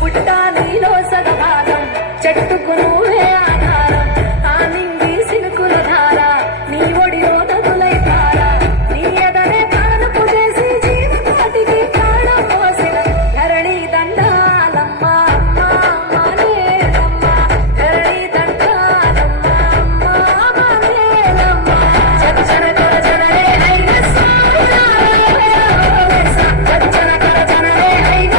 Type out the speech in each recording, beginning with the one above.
పుట్టా నీలో సగభాగం చెట్టుకు నువ్వే ఆధారం ఆ నింగి సినుకుల ధార నీ ఒడిలో నదులై ధార నీ ఎదనే పానుపు చేసి జీవకోటికి ప్రాణం పోసిన ధరణి దండాలమ్మ అమ్మ మానేలమ్మ ధరణి దండాలమ్మ అమ్మ మానేలమ్మ చచ్చన కరచనరే అయిన చచ్చన కరచనరే అయిన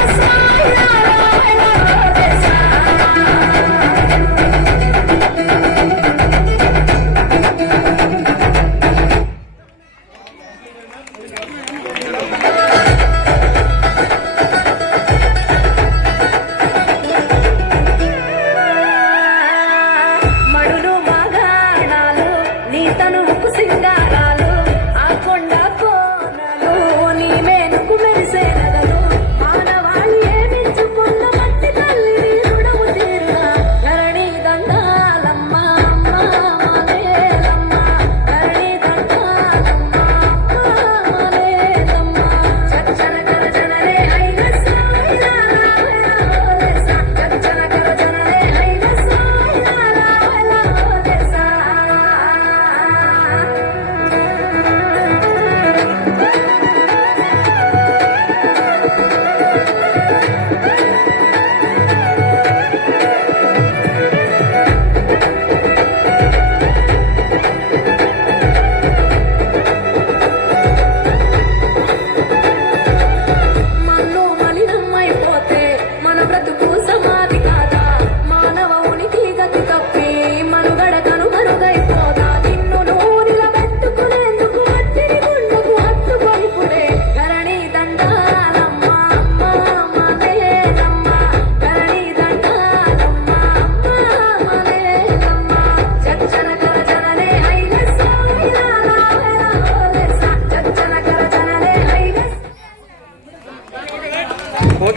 మడులు మాగాణాలు నీ తనువుకు సింగారాలు ఆ కొండ కోనలు నీ మేనుకు మెరిసే నగలు మానవాళి ఏమించుకున్న మట్టి తల్లి రుణము తీరున ధరణి దండాలమ్మ అమ్మ మానేలమ్మ ధరణి దండాలమ్మ అమ్మ మానేలమ్మ చచ్చన కరచనరే అయిన చచ్చన కరచనరే అయిన